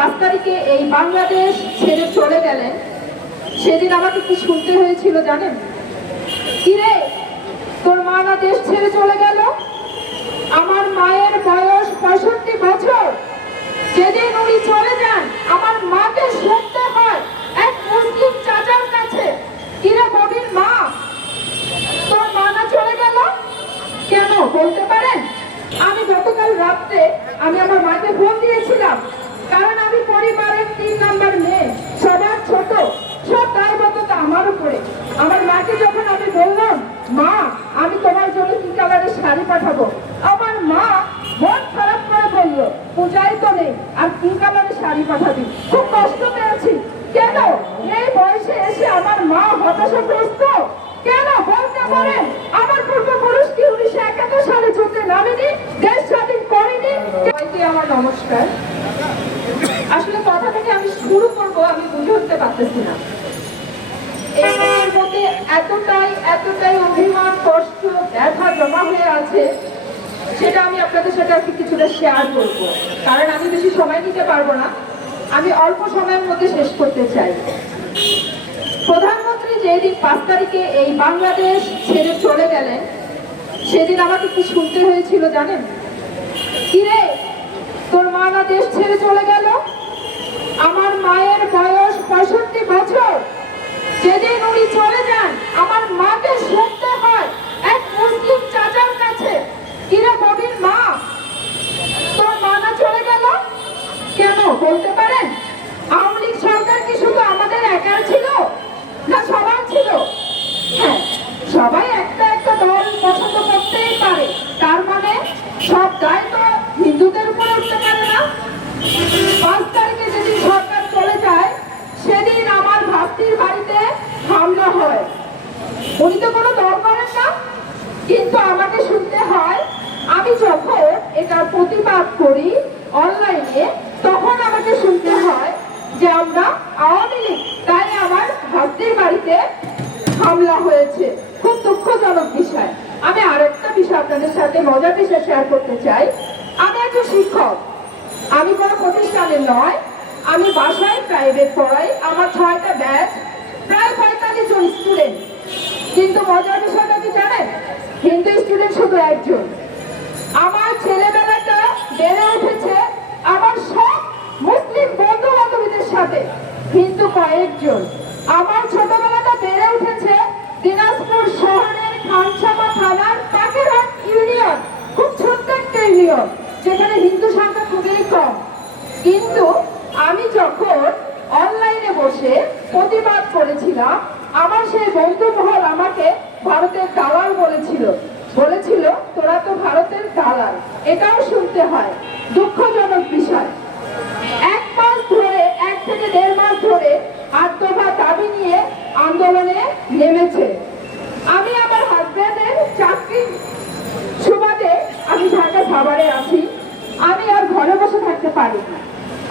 পাঁচ তারিখে এই বাংলাদেশ ছেড়ে চলে গেলেন সেদিন আমাকে কি শুনতে হয়েছিল জানেন? কিরে, তোর মা দেশ ছেড়ে চলে গেল? আমার মায়ের বয়স পঁয়ষট্টি বছর। যেদিন উনি চলে যান আমার মাকে শুনতে হয় এক মুসলিম চাচার কাছে কিরে ববির মা তোর মা না চলে গেল কেন বলতে পারেন আমি গতকাল রাত্রে আমি আমার মাকে ফোন দিয়েছিলাম কারণ আমি পরিবারের তিন নাম্বার মেয়ে সবার ছোট সব দায়বদ্ধতা আমার উপরে আমার মাকে যখন আমি বললাম মা আমি তোমার জন্য কি কালারের শাড়ি পাঠাবো আমার মা মন খারাপ করে বলল পূজাই তো নেই আর কি কালারের শাড়ি পাঠাবি খুব কষ্ট পেয়েছি কেন এই বয়সে এসে আমার মা হতাশাগ্রস্ত এতটাই এতটাই অভিমান, কষ্ট, ব্যথা জমা হয়ে আছে, সেটা আমি আপনাদের সাথে কিছুটা শেয়ার করব। কারণ আমি বেশি সময় নিতে পারব না। আমি অল্প সময়ের মধ্যে শেষ করতে চাই। প্রধানমন্ত্রী যেদিন পাঁচ তারিখে এই বাংলাদেশ ছেড়ে চলে গেলেন, সেদিন আমাকে কি শুনতে হয়েছিল জানেন? কিরে, তোর মা দেশ ছেড়ে চলে গেল? আমার মায়ের বয়স পঁয়ষট্টি বছর। যেদিন উনি চলে যান, আমার মাকে শুনতে হয়। এক মুসলিম চাচার কাছে কিরে ববির মা তোর মা না চলে গেল কেন বলতে পারেন আওয়ামী লীগ সরকার কি শুধু আমাদের একার ছিল না সবার ছিল হ্যাঁ সবাই একটা একটা দল পছন্দ করতেই পারে তার মানে সব দায় তো হিন্দুদের উপরে উঠতে পারে না পাঁচ তারিখে যেদিন সরকার চলে যায় সেদিন আমার ভাস্তির বাড়িতে হামলা হয় উনি তো কোনো দল করেন না কিন্তু আমাকে শুনতে হয় আমি যখন এটার প্রতিবাদ করি অনলাইনে, তখন আমাকে শুনতে হয় যে আমরা আওয়ামী লীগ, তাই আমার ভাস্তির বাড়িতে হামলা হয়েছে। খুব দুঃখজনক বিষয়। আমি আরেকটা বিষয় আপনাদের সাথে মজার বিষয় শেয়ার করতে চাই। আমি একজন শিক্ষক। আমি কোনো প্রতিষ্ঠানের নয়। আমি বাসায় প্রাইভেট পড়াই। আমার ছয়টা ব্যাচ প্রায় পঁয়তাল্লিশ জন স্টুডেন্ট কিন্তু মজার বিষয়টা কি জানেন? হিন্দু স্টুডেন্ট শুধু একজন। আমার ছেলেবেলাটা বেড়ে উঠেছে আমার সব মুসলিম বন্ধু বান্ধবীদের সাথে হিন্দু কয়েকজন। আমার ছোটবেলাটা বেড়ে উঠেছে দিনাজপুর শহরের খানসামা থানার পাকেরহাট ইউনিয়ন, খুব ছোট্ট একটা ইউনিয়ন, যেখানে হিন্দু সংখ্যা খুবই কম। কিন্তু আমি যখন অনলাইনে বসে প্রতিবাদ করেছিলাম, আমার সেই বন্ধু মহল আমাকে ভারতের দালাল বলেছিল। বলেছিল, তোরা তো ভারতের দালাল। এটাও শুনতে হয়। দুঃখজনক বিষয়। এক মাস ধরে, এক থেকে দেড় মাস ধরে দফা দাবি নিয়ে আন্দোলনে নেমেছে। আমি আমার হাজব্যান্ডের চাকরি সুবাদে আমি ঢাকা খাবারে আছি। আমি আর ঘরে বসে থাকতে পারি না।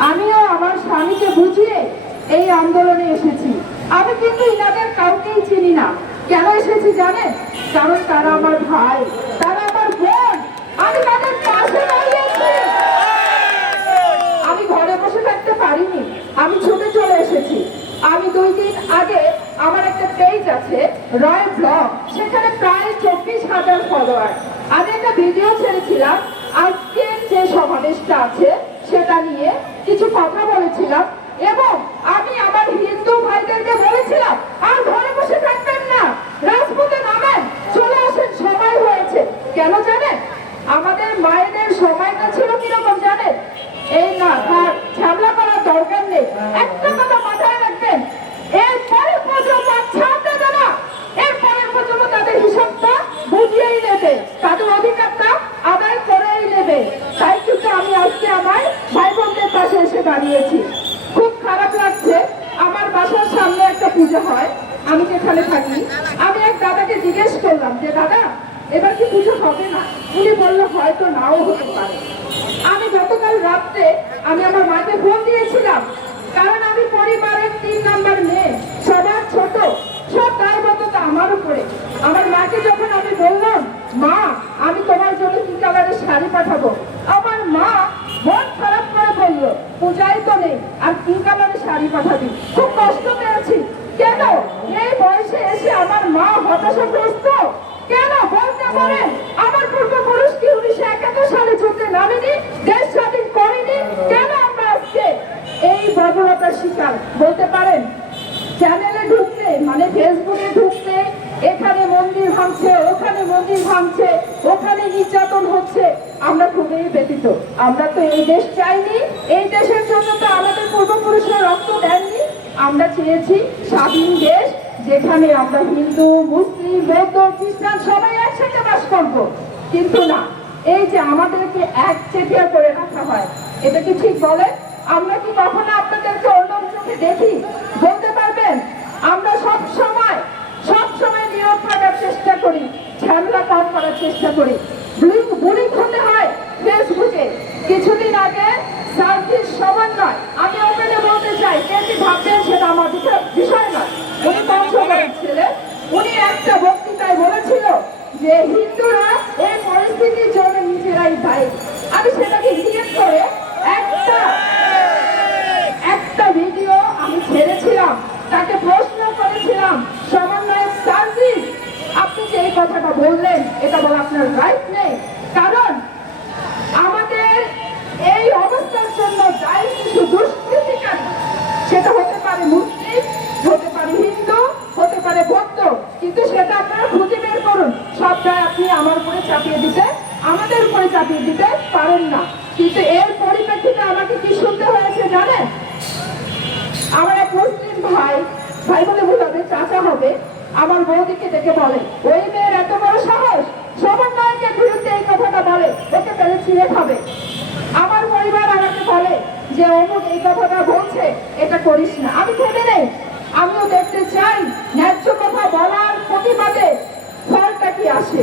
আমিও আমার স্বামীকে বুঝিয়ে এই আন্দোলনে এসেছি। আমি কিন্তু ইনাদের কাউকেই চিনি না। এসেছি জানেন, কারণ তারা আমার ভাই, তারা আমার বোন। আমি তাদের পাশে দাঁড়িয়েছি। আমি ঘরে বসে থাকতে পারিনি। আমি ছুটে চলে এসেছি। আমি দুই দিন আগে আমার একটা পেজ আছে রয় ব্লগ সেখানে প্রায় চব্বিশ হাজার ফলোয়ার আমি একটা ভিডিও ছেড়েছিলাম। আজকের যে সমাবেশটা আছে, সেটা নিয়ে কিছু কথা বলেছিলাম। এবং আমি আমার হিন্দু ভাইদেরকে বলেছিলাম, আর ঘরে বসে না রাজপথে নামেন চলে আসেন সময় হয়েছে। কেন জানেন আমাদের মায়েদের সময়টা ছিল কীরকম জানেন এই না থাক ঝামেলা করার দরকার নেই। একটা কথা মাথায় রাখবেন এরপরে প্রজন্ম ছাড়তে দেবে এরপরে প্রজন্ম তাদের হিসাবটা বুঝিয়েই নেবে, তাদের অধিকারটা আদায় করেই নেবে। তাই কিন্তু আমি আজকে আমার ভাই বোনদের পাশে এসে দাঁড়িয়েছি। খুব খারাপ লাগছে, আমার বাসার সামনে একটা পুজো হয়। আমি যেখানে থাকি। আমি এক দাদাকে জিজ্ঞেস করলাম যে, দাদা, এবার কি পুজো হবে না? উনি বলল, হয়তো নাও হতে পারে। আমি গতকাল রাত্রে আমি আমার মাকে ফোন দিয়েছিলাম। কারণ আমি পরিবারের তিন নাম্বার মেয়ে, সবার ছোট, সব দায়বদ্ধতা আমার উপরে। আমার মাকে যখন আমি বললাম, মা, আমি তোমার জন্য কি কালারের শাড়ি পাঠাবো? আমার মা মন খারাপ করে বলল পূজাই তো নেই, আর কি কালারে শাড়ি পাঠাবি? খুব কষ্ট পেয়েছি। বয়সে এসে আমার মা হতাশাগ্রস্ত কেন বলতে পারেন? আমার পূর্বপুরুষ কি উনিশশো একাত্তর সালে যুদ্ধে নামেনি? দেশ স্বাধীন করেনি? কেন আমরা আজকে এই বর্বরতার শিকার? বলতে পারেন চ্যানেলে ঢুকতে মানে ফেসবুকে ঢুকতে, এখানে মন্দির ভাঙছে, ওখানে মন্দির ভাঙছে, ওখানে নির্যাতন হচ্ছে, আমরা খুবই ব্যতীত আমরা তো এই দেশ চাইনি, এই দেশের জন্য তো আমাদের পূর্বপুরুষরা রক্ত দেননি। আমরা চেয়েছি স্বাধীন দেশ যেখানে আমরা হিন্দু, মুসলিম, বৌদ্ধ, খ্রিস্টান সবাই একসাথে বাস করব। কিন্তু না, এই যে আমাদেরকে এক চেটিয়া করে রাখা হয়, এটা কি ঠিক বলে? আমরা কি কখনো আপনাদেরকে অন্য চোখে দেখি? বলতে পারবেন? আমরা সব সময় সব সময় নিয়োগ থাকার চেষ্টা করি, ঝামেলা কম করার চেষ্টা করি। বুলিং হতে হয় ফেসবুকে। কিছুদিন আগে সার্ভিস সমন্বয় আমি ওখানে বলতে চাই কেন্দ্রে ভাববেন সেটা আমার বিষয় নয়। ছেলে, উনি একটা বক্তৃতায় বলেছিল যে হিন্দুরা এই পরিস্থিতির জন্য নিজেরাই দায়ী। আমি সেটাকে জিজ্ঞেস করে একটা একটা ভিডিও আমি ছেড়েছিলাম, তাকে প্রশ্ন করেছিলাম সমন্বয়ের সার্ভিস আপনি যে এই কথাটা বললেন, এটা বলা আপনার রাইট নেই কারণ আমাদের এই অবস্থার জন্য দায়ী কিছু দুষ্কৃতিকারী সেটা হতে পারে মুসলিম হতে পারে হিন্দু হতে পারে বৌদ্ধ কিন্তু সেটা আপনারা খুঁজে বের করুন সবটাই আপনি আমার উপরে চাপিয়ে দিতে আমাদের উপরে চাপিয়ে দিতে পারেন না। কিন্তু এর পরিপ্রেক্ষিতে আমাকে কি শুনতে হয়েছে জানেন? আমার এক মুসলিম ভাই ভাই বলে হবে, চাচা হবে, আমার বৌদিকে ডেকে বলে, ওই মেয়ের এত বড় সাহস, সমন্বয়কের বিরুদ্ধে এই কথাটা বলে, ওকে পেলে ছিঁড়ে খাবে। আমার পরিবার আমাকে বলে যে, অমুক এই কথাটা বলছে, এটা করিস না। আমি ভেবে নেই। আমিও দেখতে চাই, ন্যায্য কথা বলার প্রতিবাদে ফলটা কি আসে।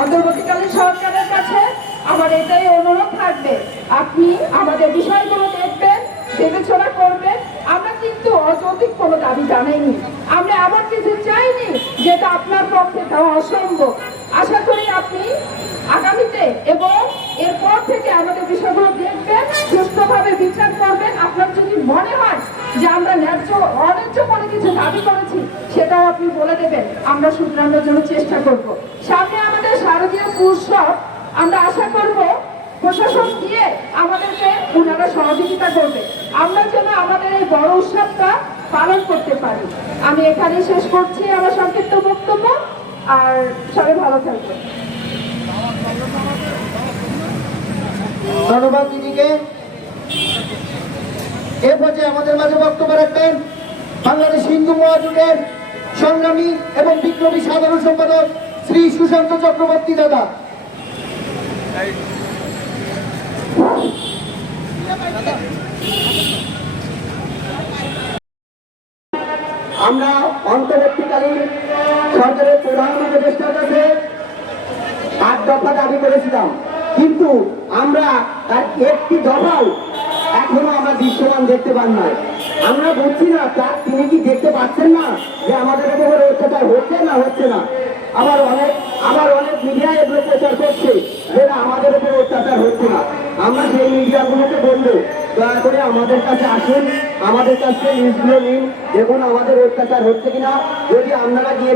অন্তর্বর্তীকালীন সরকারের কাছে আমার এটাই অনুরোধ থাকবে। আপনি আমাদের বিষয়গুলো দেখবেন, বিবেচনা করবেন। আমরা কিন্তু অযৌক্তিক কোনো দাবি জানাইনি। আমরা এমন কিছু চাইনি যেটা আপনার পক্ষে দেওয়া অসম্ভব। আশা করি আপনি আগামীতে এবং এরপর থেকে আমাদের বিষয়গুলো দেখবেন সুস্থভাবে বিচার করবেন। আপনার যদি মনে হয় যে আমরা ন্যায্য, অন্যায্য কোনো কিছু দাবি করেছি, সেটাও আপনি বলে দেবেন। আমরা শুধরানোর জন্য চেষ্টা করব। সামনে উৎসব আমরা আশা করব প্রশাসন দিয়ে আমাদেরকে ওনারা সহযোগিতা করবে। আমরা যেন আমাদের এই বড় উৎসবটা পালন করতে পারি। আমি এখানেই শেষ করছি আমার সংক্ষিপ্ত বক্তব্য। আর সবাই ভালো থাকবেন। ধন্যবাদ দিদিকে। এ পর্যায়ে আমাদের মাঝে বক্তব্য রাখবেন বাংলাদেশ হিন্দু মহাজোটের সংগ্রামী এবং বিপ্লবী সাধারণ সম্পাদক শ্রী সুশান্ত চক্রবর্তী দাদা। আমরা অন্তর্বর্তীকালীন সরকারের প্রধান উপদেষ্টার কাছে আট দফা দাবি করেছিলাম। কিন্তু আমরা তার একটি দফাও এখনও আমরা দৃশ্যমান দেখতে পান নাই। আমরা বুঝছি না, তা তিনি কি দেখতে পাচ্ছেন না যে আমাদের উপরে অত্যাচার হচ্ছে না হচ্ছে না? আবার অনেক আবার অনেক মিডিয়া এগুলো প্রচার করছে। যেটা আমাদের উপর অত্যাচার হচ্ছে না। আমরা সেই মিডিয়াগুলোকে বলব, দয়া করে আমাদের কাছে আসুন, আমাদের কাছে নিউজগুলো নিন, দেখুন আমাদের অত্যাচার হচ্ছে কিনা। যদি আপনারা গিয়ে